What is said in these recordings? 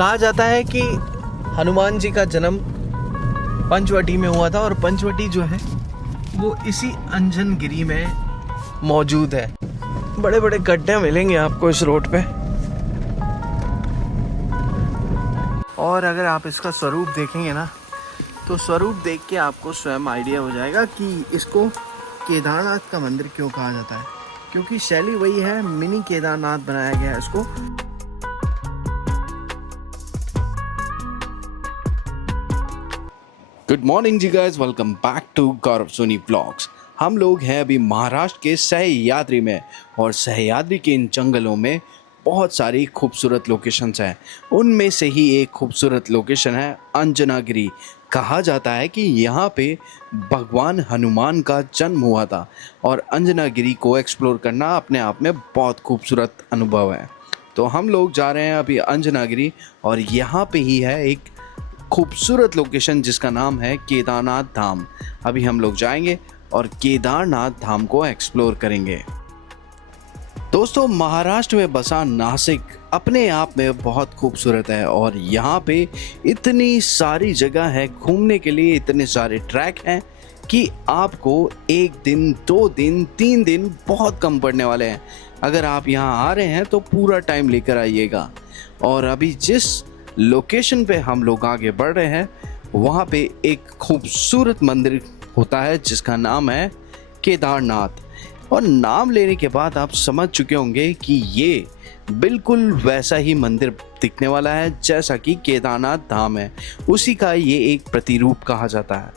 कहा जाता है कि हनुमान जी का जन्म पंचवटी में हुआ था और पंचवटी जो है वो इसी अंजनगिरी में मौजूद है। बड़े बड़े गड्ढे मिलेंगे आपको इस रोड पे, और अगर आप इसका स्वरूप देखेंगे ना तो स्वरूप देख के आपको स्वयं आइडिया हो जाएगा कि इसको केदारनाथ का मंदिर क्यों कहा जाता है, क्योंकि शैली वही है, मिनी केदारनाथ बनाया गया है इसको। Good morning ji guys, welcome back to Gaurav Soni vlogs. हम लोग हैं अभी महाराष्ट्र के सह्याद्री में, और सह्याद्री के इन जंगलों में बहुत सारी खूबसूरत लोकेशंस हैं। उनमें से ही एक खूबसूरत लोकेशन है अंजनागिरी। कहा जाता है कि यहाँ पे भगवान हनुमान का जन्म हुआ था, और अंजनागिरी को एक्सप्लोर करना अपने आप में बहुत खूबसूरत अनुभव है। तो हम लोग जा रहे हैं अभी अंजनागिरी, और यहाँ पे ही है एक खूबसूरत लोकेशन जिसका नाम है केदारनाथ धाम। अभी हम लोग जाएंगे और केदारनाथ धाम को एक्सप्लोर करेंगे। दोस्तों, महाराष्ट्र में बसा नासिक अपने आप में बहुत खूबसूरत है, और यहाँ पे इतनी सारी जगह है घूमने के लिए, इतने सारे ट्रैक हैं कि आपको 1 दिन, 2 दिन, 3 दिन बहुत कम पड़ने वाले हैं। अगर आप यहाँ आ रहे हैं तो पूरा टाइम लेकर आइएगा। और अभी जिस लोकेशन पे हम लोग आगे बढ़ रहे हैं वहाँ पे एक खूबसूरत मंदिर होता है जिसका नाम है केदारनाथ। और नाम लेने के बाद आप समझ चुके होंगे कि ये बिल्कुल वैसा ही मंदिर दिखने वाला है जैसा कि केदारनाथ धाम है। उसी का ये एक प्रतिरूप कहा जाता है।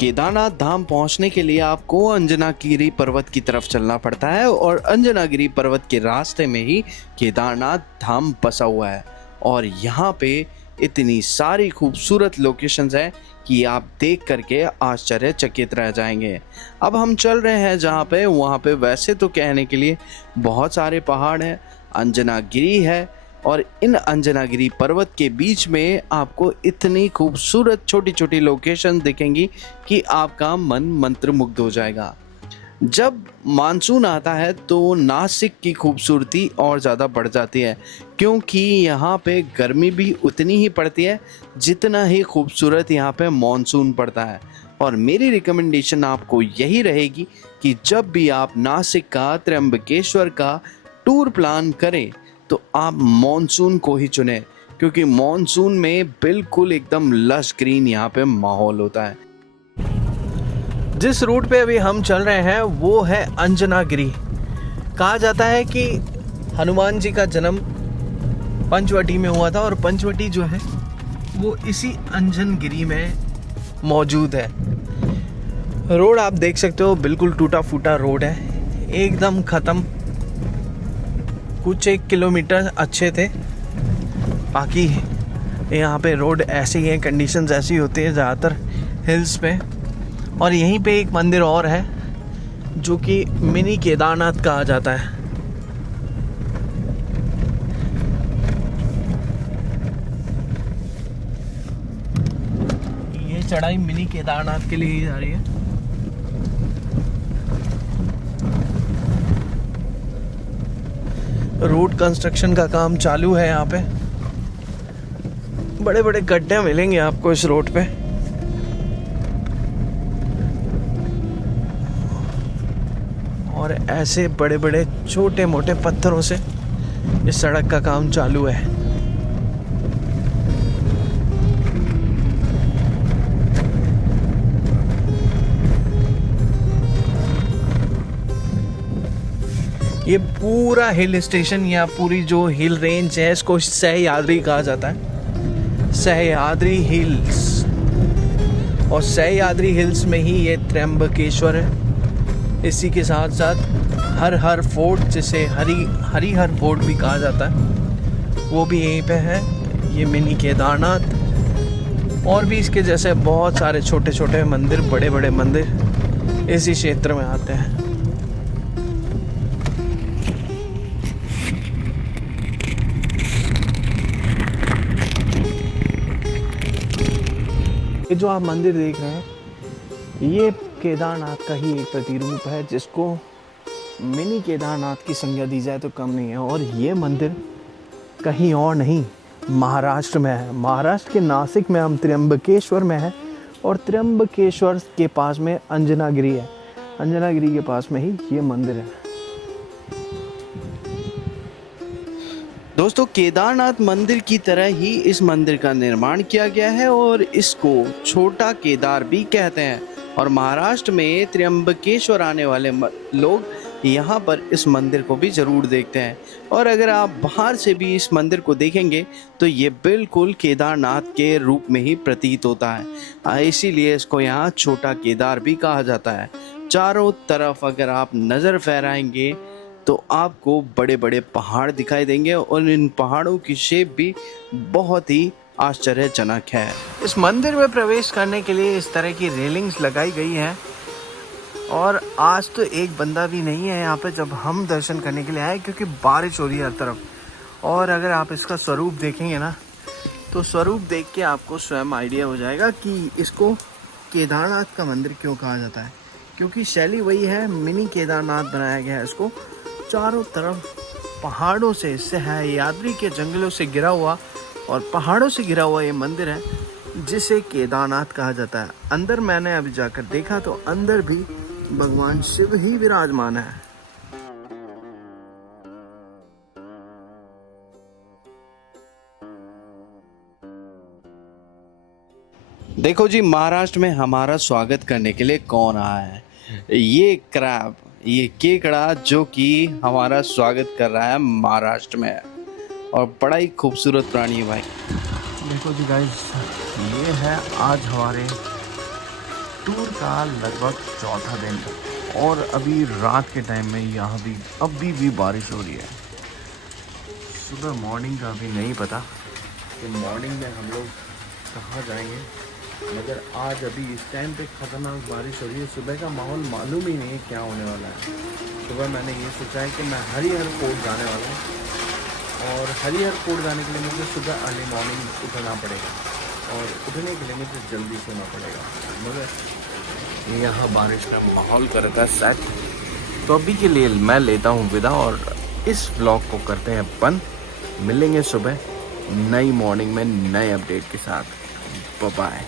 केदारनाथ धाम पहुंचने के लिए आपको अंजनागिरी पर्वत की तरफ चलना पड़ता है, और अंजनागिरी पर्वत के रास्ते में ही केदारनाथ धाम बसा हुआ है। और यहाँ पे इतनी सारी खूबसूरत लोकेशंस हैं कि आप देख करके आश्चर्यचकित रह जाएंगे। अब हम चल रहे हैं जहाँ पे, वहाँ पे वैसे तो कहने के लिए बहुत सारे पहाड़ हैं, अंजनागिरी है, और इन अंजनागिरी पर्वत के बीच में आपको इतनी खूबसूरत छोटी छोटी लोकेशन दिखेंगी कि आपका मन मंत्रमुग्ध हो जाएगा। जब मानसून आता है तो नासिक की खूबसूरती और ज़्यादा बढ़ जाती है, क्योंकि यहाँ पे गर्मी भी उतनी ही पड़ती है जितना ही खूबसूरत यहाँ पे मानसून पड़ता है। और मेरी रिकमेंडेशन आपको यही रहेगी कि जब भी आप नासिक का, त्र्यंबकेश्वर का टूर प्लान करें तो आप मानसून को ही चुनें, क्योंकि मानसून में बिल्कुल एकदम लश ग्रीन यहाँ पे माहौल होता है। जिस रूट पे अभी हम चल रहे हैं वो है अंजनागिरी। कहा जाता है कि हनुमान जी का जन्म पंचवटी में हुआ था, और पंचवटी जो है वो इसी अंजनगिरी में मौजूद है। रोड आप देख सकते हो, बिल्कुल टूटा फूटा रोड है, एकदम ख़त्म। कुछ 1 किलोमीटर अच्छे थे, बाकी यहाँ पे रोड ऐसे ही हैं, कंडीशंस ऐसी होती है ज़्यादातर हिल्स पे। और यहीं पे एक मंदिर और है जो कि मिनी केदारनाथ कहा जाता है। ये चढ़ाई मिनी केदारनाथ के लिए ही जा रही है। रोड कंस्ट्रक्शन का काम चालू है यहाँ पे। बड़े बड़े गड्ढे मिलेंगे आपको इस रोड पे। और ऐसे बड़े बड़े छोटे मोटे पत्थरों से इस सड़क का काम चालू है। ये पूरा हिल स्टेशन या पूरी जो हिल रेंज है इसको सह्याद्री कहा जाता है, सह्याद्री हिल्स। और सह्याद्री हिल्स में ही ये त्र्यंबकेश्वर है। इसी के साथ साथ हर फोर्ट, जिसे हरिहर फोर्ट भी कहा जाता है, वो भी यहीं पे है। ये मिनी केदारनाथ, और भी इसके जैसे बहुत सारे छोटे छोटे मंदिर, बड़े बड़े मंदिर इसी क्षेत्र में आते हैं। ये जो आप मंदिर देख रहे हैं ये केदारनाथ का ही एक प्रतिरूप है, जिसको मिनी केदारनाथ की संज्ञा दी जाए तो कम नहीं है। और ये मंदिर कहीं और नहीं महाराष्ट्र में है। महाराष्ट्र के नासिक में हम त्र्यंबकेश्वर में है और त्र्यंबकेश्वर के पास में अंजनागिरी है। अंजनागिरी के पास में ही ये मंदिर है। दोस्तों, केदारनाथ मंदिर की तरह ही इस मंदिर का निर्माण किया गया है और इसको छोटा केदार भी कहते हैं। और महाराष्ट्र में त्र्यंबकेश्वर आने वाले लोग यहाँ पर इस मंदिर को भी ज़रूर देखते हैं। और अगर आप बाहर से भी इस मंदिर को देखेंगे तो ये बिल्कुल केदारनाथ के रूप में ही प्रतीत होता है, इसीलिए इसको यहाँ छोटा केदार भी कहा जाता है। चारों तरफ अगर आप नज़र फहराएंगे तो आपको बड़े बड़े पहाड़ दिखाई देंगे और इन पहाड़ों की शेप भी बहुत ही आश्चर्यजनक है। इस मंदिर में प्रवेश करने के लिए इस तरह की रेलिंग्स लगाई गई हैं और आज तो एक बंदा भी नहीं है यहाँ पे जब हम दर्शन करने के लिए आए, क्योंकि बारिश हो रही है हर तरफ। और अगर आप इसका स्वरूप देखेंगे ना तो स्वरूप देख के आपको स्वयं आइडिया हो जाएगा कि इसको केदारनाथ का मंदिर क्यों कहा जाता है, क्योंकि शैली वही है, मिनी केदारनाथ बनाया गया है इसको। चारों तरफ पहाड़ों से, सह्याद्री के जंगलों से घिरा हुआ और पहाड़ों से घिरा हुआ ये मंदिर है जिसे केदारनाथ कहा जाता है। अंदर मैंने अभी जाकर देखा तो अंदर भी भगवान शिव ही विराजमान है। देखो जी, महाराष्ट्र में हमारा स्वागत करने के लिए कौन आया है? ये क्रैब, ये केकड़ा जो कि हमारा स्वागत कर रहा है महाराष्ट्र में, और बड़ा ही खूबसूरत प्राणी है भाई। देखो जी गाइस, ये है आज हमारे टूर का लगभग चौथा दिन और अभी रात के टाइम में यहाँ भी अभी भी बारिश हो रही है। सुबह मॉर्निंग का अभी नहीं पता कि मॉर्निंग में हम लोग कहाँ जाएंगे, मगर आज अभी इस टाइम पे ख़तरनाक बारिश हो रही है। सुबह का माहौल मालूम ही नहीं है क्या होने वाला है। सुबह मैंने ये सोचा है कि मैं हरिहर फोर्ट जाने वाला हूँ और हरिहर फोर्ट जाने के लिए मुझे सुबह अर्ली मॉर्निंग उठना पड़ेगा और उठने के लिए मुझे जल्दी सोना पड़ेगा, मगर यहाँ बारिश का माहौल कर रखा है सेट। तो अभी के लिए मैं लेता हूँ विदा और इस व्लॉग को करते हैं बंद। मिलेंगे सुबह नई मॉर्निंग में नए अपडेट के साथ। Bye bye.